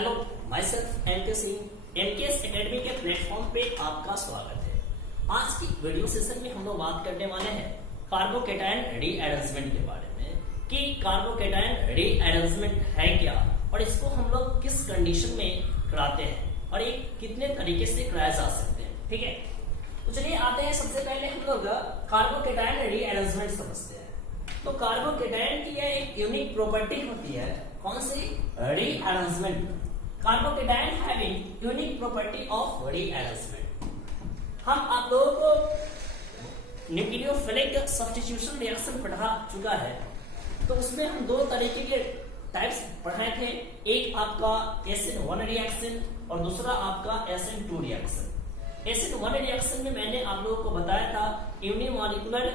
Hello, myself MK Singh. MKS academy के platform पे आपका स्वागत है। आज की वीडियो सेशन में हम लोग बात करने वाले हैं कार्बोकेटायन रीअरेंजमेंट के बारे में कि कार्बोकेटायन रीअरेंजमेंट है क्या और इसको हम लोग किस कंडीशन में कराते हैं और ये कितने तरीके से कराया जा सकते हैं। ठीक है, तो चलिए आते हैं। सबसे पहले हम लोग कार्बोकेटायन रीअरेंजमेंट समझते हैं। तो कार्बोकेटायन की यह एक यूनिक प्रॉपर्टी होती है, कौन सी? Rearrangement. Carbocation having unique property of rearrangement. हम आप लोगों को न्यूक्लियोफिलिक सब्स्टिट्यूशन रिएक्शन पढ़ा चुका है, तो उसमें हम दो तरीके के टाइप्स पढ़ाए थे। एक आपका SN1 रिएक्शन और दूसरा आपका SN2 रिएक्शन। SN1 रिएक्शन में मैंने आप लोगों को बताया था यूनिमॉलिक्यूलर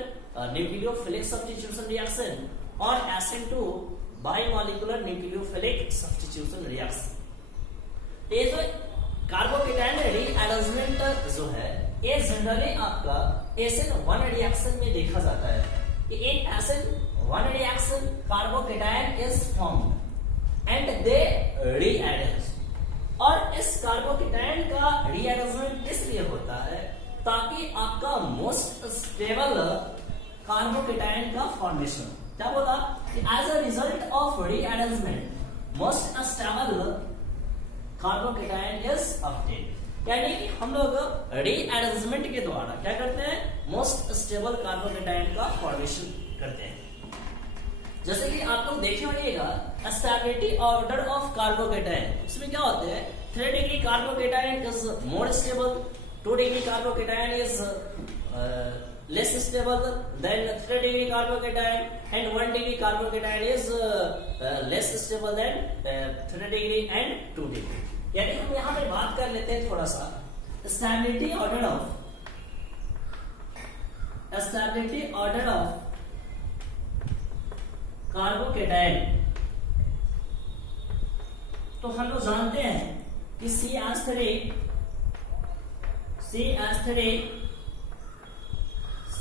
न्यूक्लियोफिलिक सब्स्टिट्यूशन रिएक्शन और SN2 बाइमॉलिक्यूलर न्यूक्लियोफिलिक सब्स्टिट्यूशन रिएक्शन। ये जो कार्बोकेटायन रीअरेंजमेंट जो है ये जनरली आपका SN1 रिएक्शन में देखा जाता है कि इन SN1 reaction carbocation is formed and they rearrange. और इस कार्बोकेटायन का रीअरेंजमेंट इसलिए होता है ताकि आपका मोस्ट स्टेबल कार्बोकेटायन का फॉर्मेशन। क्या बोला? As a result of rearrangement most stable carbocation is obtained. यानी कि हम लोग रीअरेंजमेंट के द्वारा क्या करते हैं? मोस्ट स्टेबल कार्बोकेटायन का फॉर्मेशन करते हैं। जैसे कि आप लोग देखे होइएगा स्टेबिलिटी ऑर्डर ऑफ कार्बोकेटायन, उसमें क्या होते हैं? 3 degree carbocation is more stable, 2 degree carbocation is less stable than 3 degree carbocation and 1 degree carbocation is less stable than 3 degree and 2 degree। यानी हम यहाँ पे बात कर लेते हैं थोड़ा सा stability order of carbocation। तो हम लोग जानते हैं कि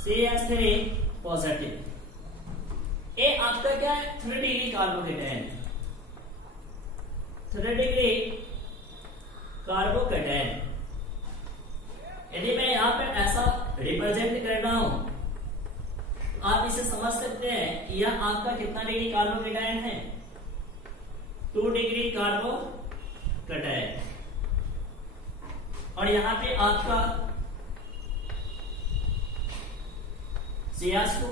CH3 पॉजिटिव। ये आपका क्या है? 3 डिग्री कार्बोकेटायन, 3 डिग्री कार्बोकेटायन। यदि मैं यहाँ पे ऐसा रिप्रेजेंट कर रहा हूं, आप इसे समझ सकते हैं कि यह आपका कितना डिग्री कार्बोकेटायन है? 2 डिग्री कार्बोकेटायन। और यहाँ पे आपका CH2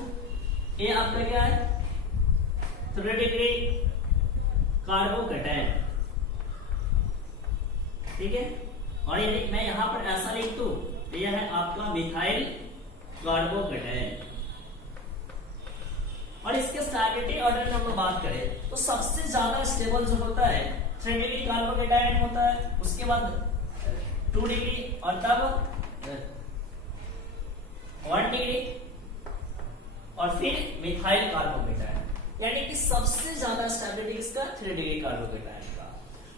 ये आपका क्या है? 3 डिग्री कार्बोकेटायन। ठीक है, और यदि मैं यहां पर ऐसा लिख दूं तो यह है आपका मिथाइल कार्बोकेटायन। और इसके स्टेबिलिटी ऑर्डर में हम लोग बात करें तो सबसे ज्यादा स्टेबल जो होता है 3 डिग्री कार्बोकेटायन होता है, उसके बाद 2 डिग्री और तब 1 डिग्री और फिर मिथाइल कार्बोकेटायन। यानी कि सबसे ज्यादा स्टेबिलिटी इसका 3 डिग्री कार्बोकेटायन का।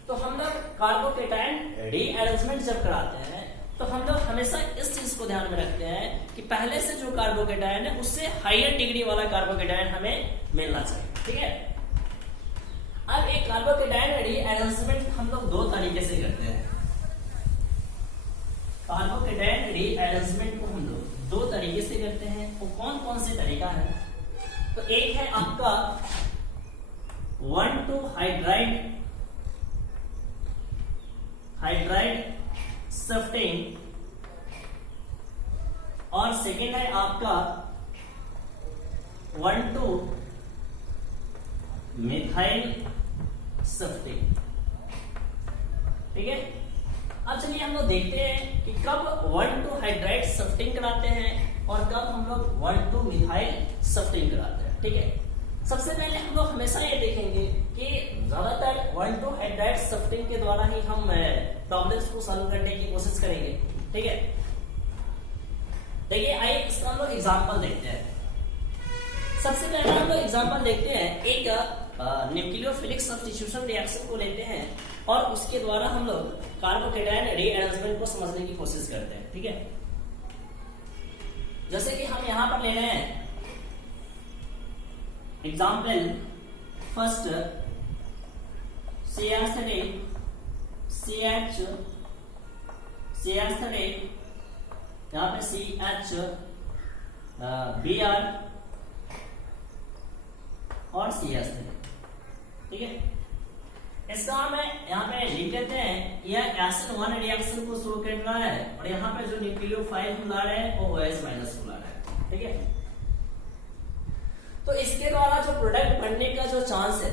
तो हम लोग कार्बोकेटायन रीअरेंजमेंट जब कराते हैं तो हम लोग हमेशा इस चीज को ध्यान में रखते हैं कि पहले से जो कार्बोकेटायन है उससे हायर डिग्री वाला कार्बोकेटायन हमें मिलना चाहिए। ठीक है, अब एक कार्बोकेटायन रीअरेंजमेंट हम लोग 2 तरीके से करते हैं। कार्बोकेटायन रीअरेंजमेंट को हम लोग 2 तरीके से करते हैं। वो कौन कौन से तरीका है? तो एक है आपका 1,2 हाइड्राइड शिफ्टिंग और सेकेंड है आपका 1,2 मिथाइल शिफ्टिंग। ठीक है, अब चलिए हम लोग देखते हैं कि कब 1,2 हाइड्राइड शिफ्टिंग कराते हैं और कब हम लोग 1,2 मिथाइल शिफ्टिंग कराते हैं। ठीक है, सबसे पहले हम लोग हमेशा ये देखेंगे कि ज्यादातर 1,2 हाइड्राइड शिफ्टिंग के द्वारा ही हम प्रॉब्लम्स को सॉल्व करने की कोशिश करेंगे। ठीक है, देखिए आइए इसका हम लोग एग्जाम्पल देखते हैं। सबसे पहले हम लोग एग्जाम्पल देखते हैं, एक न्यूक्लियोफिलिक सब्स्टिट्यूशन रिएक्शन को लेते हैं और उसके द्वारा हम लोग कार्बोकेटायन रीअरेंजमेंट को समझने की कोशिश करते हैं। ठीक है, जैसे कि हम यहां पर ले रहे हैं example first CH3 CH CH3 यहाँ पे CH Br और CH3, ठीक है। इसका हमें यहाँ पे लिख देते हैं, यह SN1 रिएक्शन को शुरू कर रहा है और यहाँ पे जो न्यूक्लियोफाइल हम ला रहे हैं वो OH माइनस को ला रहे हैं, ठीक है। तो इसके द्वारा जो प्रोडक्ट बनने का जो चांस है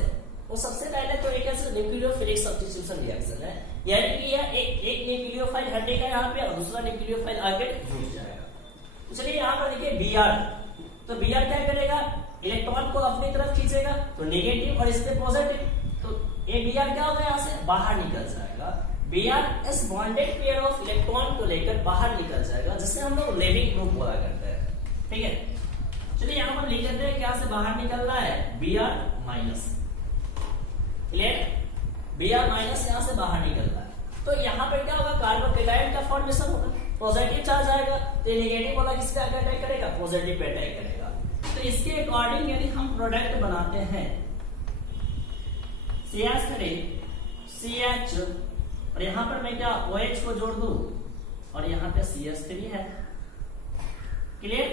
वो सबसे पहले तो एक ऐसा न्यूक्लियोफिलिक सब्स्टिट्यूशन रिएक्शन है, यानी कि यह एक न्यूक्लियोफाइल हटेगा यहाँ पे और दूसरा न्यूक्लियोफाइल आगे जुड़ जाएगा। तो चलिए यहाँ पर देखिए Br, तो Br क्या करेगा, इलेक्ट्रॉन को अपनी तरफ खींचेगा तो नेगेटिव और इससे पॉजिटिव, तो ये Br क्या होगा, यहाँ से बाहर निकल जाएगा। Br इस बॉन्डेड पेयर ऑफ इलेक्ट्रॉन को लेकर बाहर निकल जाएगा, जिससे हम लोग लेविंग ग्रुप बोला करते हैं, ठीक है। चलिए यहाँ पर लिख देते हैं क्या से बाहर निकल रहा है, Br minus, clear, Br minus यहाँ से बाहर निकल रहा है। तो यहाँ पर क्या होगा, कार्बोकेटायन का फॉर्मेशन होगा, पॉजिटिव चार्ज आएगा तो नेगेटिव वाला किस पे अटैक करेगा, पॉजिटिव पे अटैक करेगा। तो इसके अकॉर्डिंग यदि हम प्रोडक्ट बनाते हैं CH3 CH और यहाँ पर मैं क्या OH को जोड़ दूं और यहाँ पे CH3 है, क्लियर।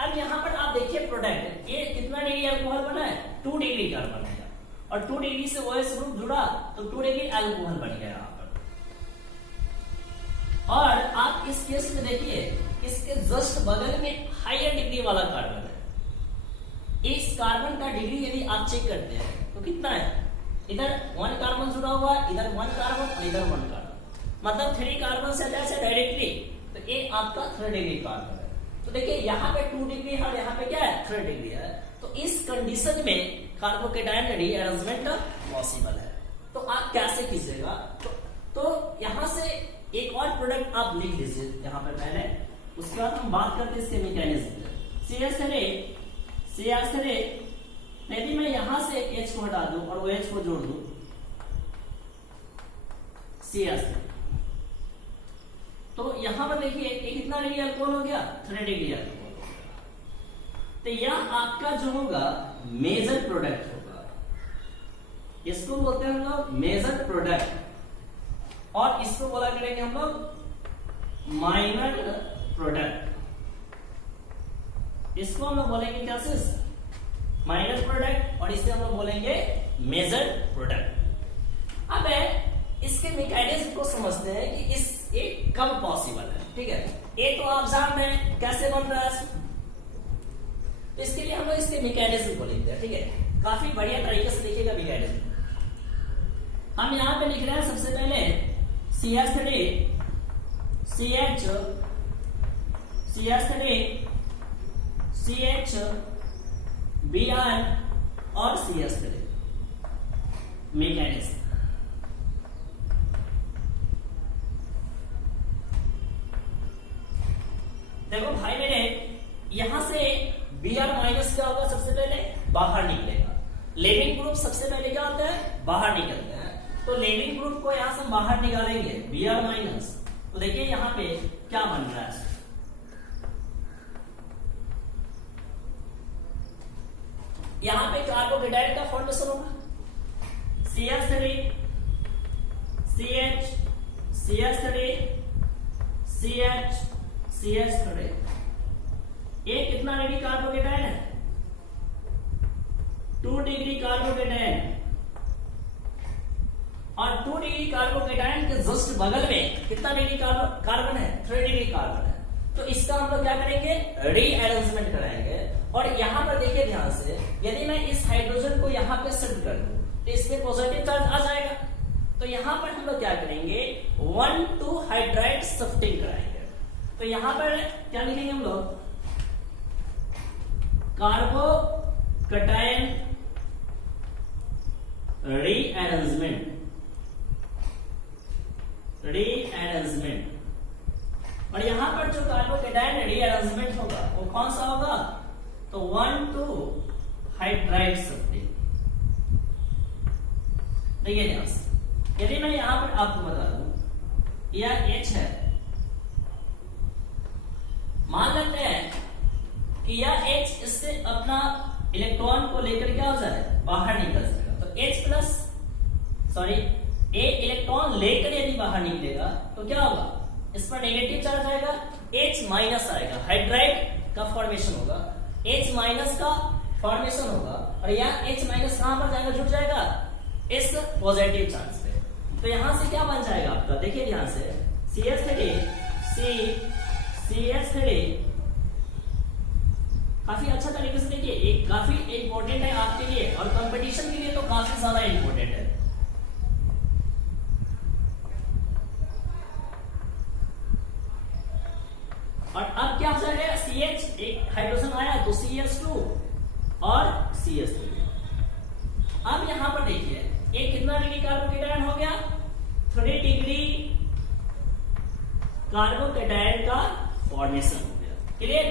अब यहाँ पर आप देखिए प्रोडक्ट ये कितना डिग्री अल्कोहल बना है, 2 डिग्री कार्बन है और 2 डिग्री से OH ग्रुप जुड़ा तो 2 डिग्री अल्कोहल बन गया यहाँ पर। और आप इस केस में देखिए इसके जस्ट बगल में हायर डिग्री वाला कार्बन है। इस कार्बन का डिग्री यदि आप चेक करते हैं तो कितना है, इधर 1 कार्बन जुड़ा हुआ है, इधर 1 कार्बन और इधर 1 कार्बन, मतलब 3 कार्बन से अटैच है डायरेक्टली, तो ये आपका 3rd डिग्री कार्बन है। तो देखिए यहाँ पे 2 डिग्री है और यहाँ पे क्या है, 3rd डिग्री है। तो इस कंडीशन में कार्बोकेटायन रीअरेंजमेंट पॉसिबल है। तो आप कैसे कीजिएगा, तो यहाँ से एक और प्रोडक्ट आप लिख लीजिए यहाँ पे पहले, उसके बाद हम बात करते हैं इसके मैकेनिज्म। CH3 यदि मैं यहां से एक H को हटा दूं और OH को जोड़ दूं, CH3, तो यहां पर देखिए ये कितना डिग्री अल्कोहल हो गया, 3rd डिग्री अल्कोहल हो गया। तो यह आपका जो होगा मेजर प्रोडक्ट होगा, इसको बोलते हैं हम लोग मेजर प्रोडक्ट, और इसको बोला करेंगे हम लोग माइनर प्रोडक्ट। इसको हम लोग बोलेंगे क्या सिस, माइनर प्रोडक्ट, और इसे हम लोग बोलेंगे मेजर प्रोडक्ट। अब इसके मैकेनिज्म को समझते हैं कि इस ये कब पॉसिबल है, ठीक है। ये तो आप जान रहे हैं कैसे बन रहा है, तो इसके लिए हम लोग इसके मैकेनिज्म को लिखते हैं, ठीक है। काफी बढ़िया तरीके से लिखिएगा मैकेनिज्म। हम यहाँ पे लिख रहे हैं सबसे पहले CH3 CH Br और CH3 मैकेनिज्म। देखो भाई मेरे, यहां से Br माइनस क्या होगा, सबसे पहले बाहर निकलेगा। लेविंग ग्रुप सबसे पहले क्या होता है, बाहर निकलते हैं। तो लेविंग ग्रुप को यहां से बाहर निकालेंगे Br माइनस, तो देखिए यहां पे क्या बन रहा है, यहां पे कार्बोकेटायन का फॉर्मेशन होगा, CH3 CH CH3 CH CH3। ये कितना डिग्री कार्बोकेटायन है, 2 डिग्री कार्बोकेटायन, और 2 डिग्री कार्बोकेटायन के जस्ट बगल में कितना डिग्री कार्बन है, 3rd डिग्री कार्बन है। तो इसका हम लोग क्या करेंगे, रीअरेंजमेंट कराएंगे। और यहाँ पर देखिए ध्यान से, यदि मैं इस हाइड्रोजन को यहाँ पे शिफ्ट कर दूं तो इसमें पॉजिटिव चार्ज आ जाएगा। तो यहाँ पर हम लोग क्या करेंगे, 1,2 हाइड्राइड शिफ्टिंग कराएंगे। तो यहाँ पर क्या लिखेंगे हम लोग, कार्बोकेटायन रीअरेंजमेंट। और यहां पर जो कार्बोकेटायन रीअरेंजमेंट होगा वो कौन सा होगा, तो 1,2 हाइड्राइड शिफ्टिंग। देखिए ध्यान से, यदि मैं यहां पर आपको बता दूं यह H है, मान लेते हैं कि यह H इससे अपना इलेक्ट्रॉन को लेकर क्या हो जाए, बाहर निकल जाएगा। तो H प्लस एक इलेक्ट्रॉन लेकर यदि बाहर निकलेगा तो क्या होगा, इस पर नेगेटिव चार्ज आएगा, H माइनस आएगा, हाइड्राइड का फॉर्मेशन होगा, H माइनस का फॉर्मेशन होगा, और यहाँ H माइनस कहां पर जाएगा, जुट जाएगा इस पॉजिटिव चार्ज पे। तो यहां से क्या बन जाएगा आपका, देखिए ध्यान से, CH3 काफी अच्छा तरीके से देखिए, एक काफी इंपॉर्टेंट है आपके लिए और कंपटीशन के लिए तो काफी ज्यादा इंपॉर्टेंट है। और अब क्या हो जाएगा, CH एक हाइड्रोजन आया तो CH2 और CH3। अब यहां पर देखिए ये कितना डिग्री कार्बोकेटायन हो गया, 3 डिग्री कार्बोकेटायन का फॉर्मेशन हो गया, क्लियर।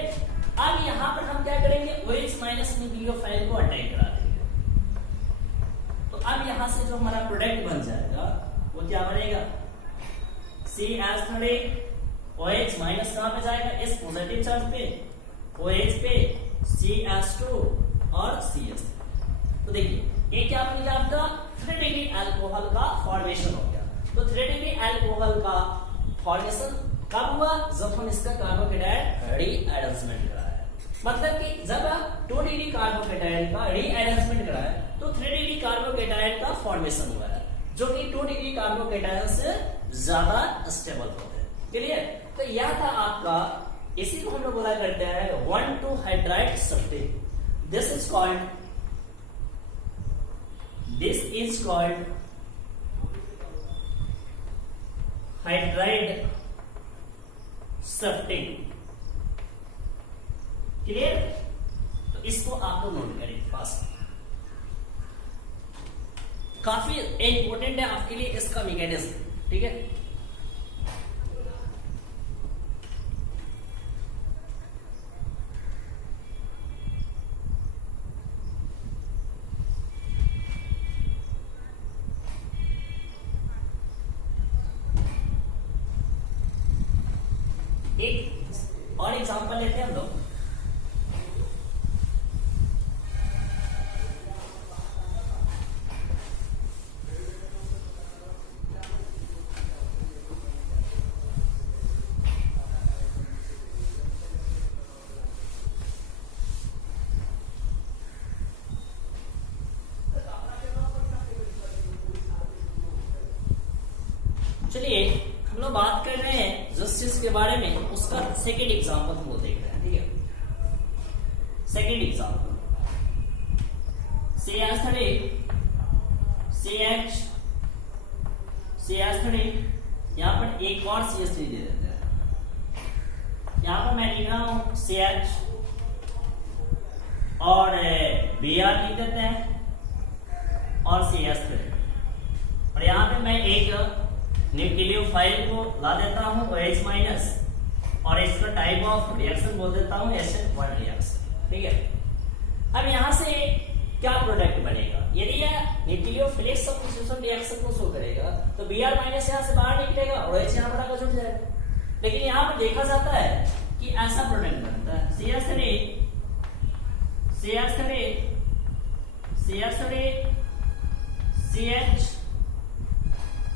अब यहां पर हम क्या करेंगे, OH माइनस न्यूक्लियोफाइल को अटैक करा देंगे। तो अब यहां से जो हमारा प्रोडक्ट बन जाएगा वो क्या बनेगा, CH3 OH माइनस कहां पे जाएगा, इस पॉजिटिव चार्ज पे, OH पे, CH2 और CH3। तो देखिए ये क्या बन गया आपका, 3 डिग्री अल्कोहल का फॉर्मेशन हो गया। तो 3 डिग्री अल्कोहल का फॉर्मेशन कब हुआ, जब हम इसका कार्बोकेटायन रीअरेंजमेंट कराया। मतलब कि जब 2 डिग्री कार्बोकेटायन का रीअरेंजमेंट कराया तो 3 डिग्री कार्बोकेटायन का फॉर्मेशन हुआ है, जो कि 2 डिग्री कार्बोकेटायन से ज्यादा स्टेबल होते हैं, क्लियर। तो यह था आपका, इसी को हम लोग बोला करते हैं 1,2 hydride sulphate. This is called hydride sulphate, clear. तो इसको आप लोग नोट करें पास, काफी इंपॉर्टेंट है आपके लिए इसका मैकेनिज्म, ठीक है। एक और एग्जांपल लेते हैं हम लोग, चलिए हम लोग बात कर रहे हैं जिस चीज के बारे में, उसका सेकेंड एग्जाम्पल हम लोग देख रहे हैं, ठीक है। सेकेंड एग्जाम्पल, CH3 यहां पर एक और CH3 दे देते हैं। यहां पर मैं लिख रहा हूं CH और Br लिख देते हैं और CH3, और यहां पे मैं एक न्यूक्लियोफाइल को ला देता हूं OH माइनस, और इसका टाइप ऑफ रिएक्शन बोल देता हूं SN1 रिएक्शन, ठीक है। अब यहां से क्या प्रोडक्ट बनेगा, यदि यह न्यूक्लियोफिलिक सब्स्टिट्यूशन रिएक्शन को शो करेगा तो Br माइनस यहां से बाहर निकलेगा और OH यहां पर आकर जुड़ जाएगा। लेकिन यहां पर देखा जाता है कि ऐसा प्रोडक्ट बनता है, CH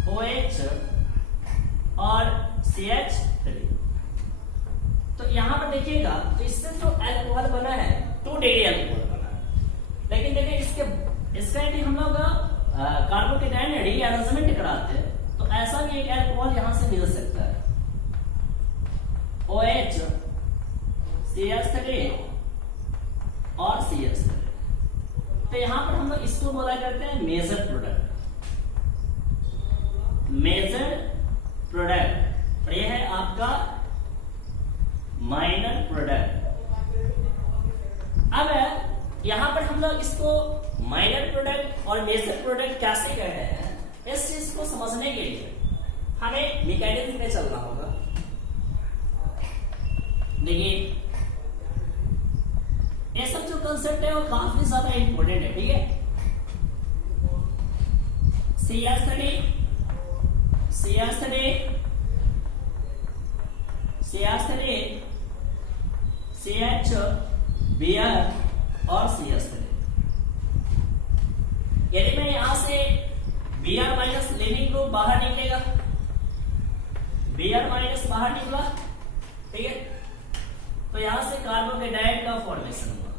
OH और CH3। तो यहां पर देखिएगा तो इससे जो अल्कोहल बना है 2 डिग्री अल्कोहल बना है, लेकिन देखिए इसका यदि हम लोग कार्बोकेटायन रीअरेंजमेंट कराते हैं तो ऐसा भी एक अल्कोहल यहां से मिल सकता है, OH CH3 और CH3। तो यहां पर हम लोग इसको बोला करते हैं मेजर प्रोडक्ट, और यह है आपका माइनर प्रोडक्ट। अब यहां पर हम लोग इसको माइनर प्रोडक्ट और मेजर प्रोडक्ट कैसे कह रहे हैं, इस चीज को समझने के लिए हमें मैकेनिज्म में चलना होगा। देखिए ये सब जो कंसेप्ट है वो काफी ज्यादा इंपॉर्टेंट है, ठीक है। CH3 CH Br और CH3। यदि मैं यहां से Br माइनस लिविंग ग्रुप बाहर निकलेगा, Br माइनस बाहर निकला, ठीक है। तो यहां से कार्बोकेटाइन का फॉर्मेशन हुआ।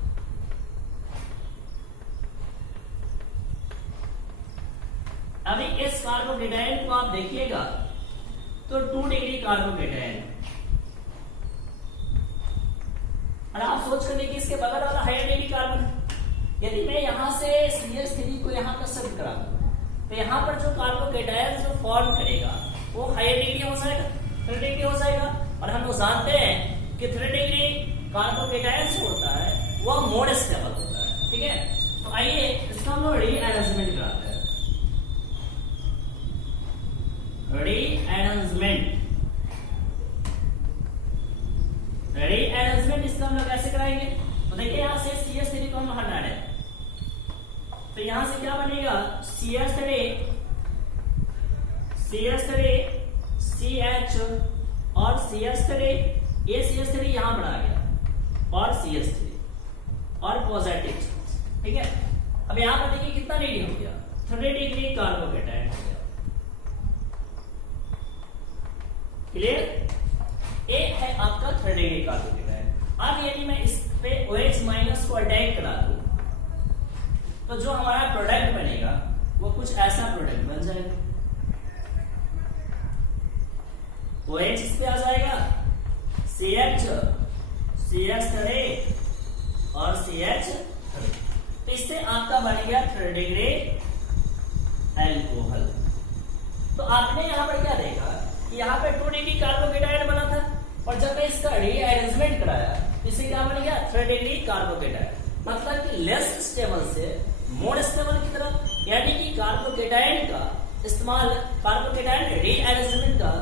अभी इस कार्बोकेटाइन को आप देखिएगा तो 2 डिग्री कार्बोकेटाइन, और आप सोच कर देखिए इसके बगल वाला हायर डिग्री कार्बन। यदि मैं यहां से CH3 को यहां पर शिफ्ट करा तो यहां पर जो कार्बोकेटाइन जो फॉर्म करेगा वो हायर डिग्री हो जाएगा, 3 डिग्री हो जाएगा। और हम लोग जानते हैं कि 3 डिग्री कार्बोकेटाइन जो होता है वह मोड स्टेबल होता है, ठीक है। तो आइए इसका हम लोग रीअरेंजमेंट कराते हैं। रीअरेंजमेंट इसका हम लोग कैसे कराएंगे? तो देखिए यहां से CH3 को हम हटा रहे, तो यहां से क्या बनेगा? CH3 CH और CH3, ये CH3 यहां पर आ गया और CH3 और पॉजिटिव, ठीक है। अब यहां पर देखिए कितना डिग्री हो गया? 3 डिग्री कार्बोकेटाइन हो गया। क्लियर? ए है आपका 3 डिग्री कार्बोकेटाइन। अब यदि मैं इस पे OH माइनस को अटैक करा दूं तो जो हमारा प्रोडक्ट बनेगा वो कुछ ऐसा प्रोडक्ट बन जाएगा। OH इस पे आ जाएगा, CH CH3 और CH3, तो इससे आपका बन गया 3 डिग्री एल्कोहल। तो आपने यहां पर क्या देखा कि यहाँ पे 2 डिग्री कार्बोकेटाइन बना था, और जब मैं इसका रीअरेंजमेंट कराया इससे क्या बन गया? 3 डिग्री कार्बोकेटाइन। मतलब कि लेस स्टेबल से मोर स्टेबल की तरफ, यानी कि कार्बोकेटाइन का इस्तेमाल, कार्बोकेटाइन रीअरेंजमेंट का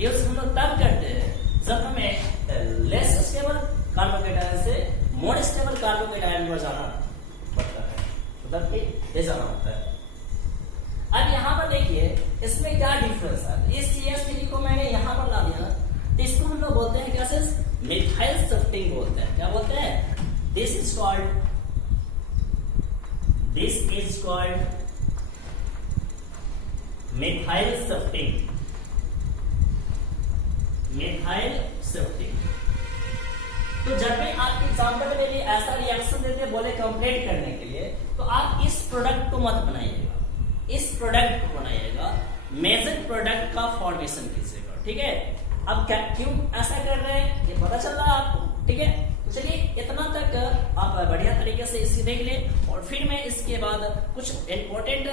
यूज हम लोग तब करते हैं जब हमें लेस स्टेबल कार्बोकेटाइन से मोर स्टेबल कार्बोकेटाइन पर जाना पड़ता है, मतलब कि ये जाना होता है। अब यहाँ पर देखिए इसमें क्या डिफरेंस है। इस CH3 को मैंने यहाँ पर ला दिया, तो इसको हम लोग बोलते हैं कैसे? मिथाइल शिफ्टिंग बोलते हैं। क्या बोलते हैं? This is called methyl shifting. Methyl shifting. तो जब भी आप एग्जाम्पल के लिए ऐसा रिएक्शन देते बोले कंप्लीट करने के लिए, तो आप इस प्रोडक्ट को मत बनाइएगा, इस प्रोडक्ट को बनाइएगा, मेजर प्रोडक्ट का फॉर्मेशन कीजिएगा, ठीक है। अब क्या क्यों ऐसा कर रहे हैं ये पता चल रहा है आपको, ठीक है। तो चलिए इतना तक आप बढ़िया तरीके से इसे देख ले, और फिर मैं इसके बाद कुछ इंपॉर्टेंट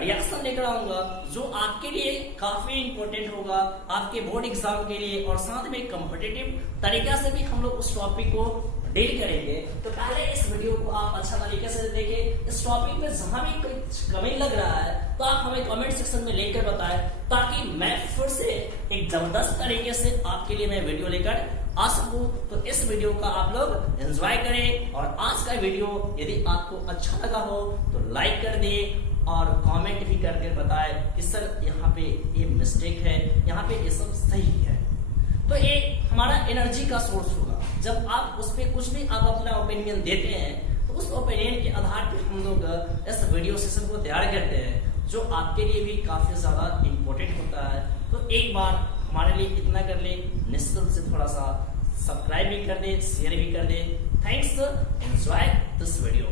रिएक्शन लेकर आऊंगा जो आपके लिए काफी इंपॉर्टेंट होगा आपके बोर्ड एग्जाम के लिए, और साथ में कॉम्पिटिटिव तरीका से भी हम लोग उस टॉपिक को डील करेंगे। तो पहले इस वीडियो को आप अच्छा तरीके से देखें। इस टॉपिक में जहां भी कोई कमी लग रहा है तो आप हमें कमेंट सेक्शन में लिखकर बताएं, ताकि मैं फिर से एक जबरदस्त तरीके से आपके लिए मैं वीडियो लेकर आ सकूं। तो इस वीडियो का आप लोग एंजॉय करें, और आज का वीडियो यदि आपको अच्छा लगा हो तो लाइक कर दें और कमेंट भी करके बताएं कि सर यहाँ पे ये मिस्टेक है, यहाँ पे ये सब सही है। तो ये हमारा एनर्जी का सोर्स होगा। जब आप उस पर कुछ भी आप अपना ओपिनियन देते हैं तो उस ओपिनियन के आधार पर हम लोग इस वीडियो सेशन को तैयार करते हैं, जो आपके लिए भी काफी ज्यादा इम्पोर्टेंट होता है। तो एक बार हमारे लिए इतना कर ले, निश्चित रूप से थोड़ा सा सब्सक्राइब भी कर दे, शेयर भी कर दे। Thanks, enjoy this video.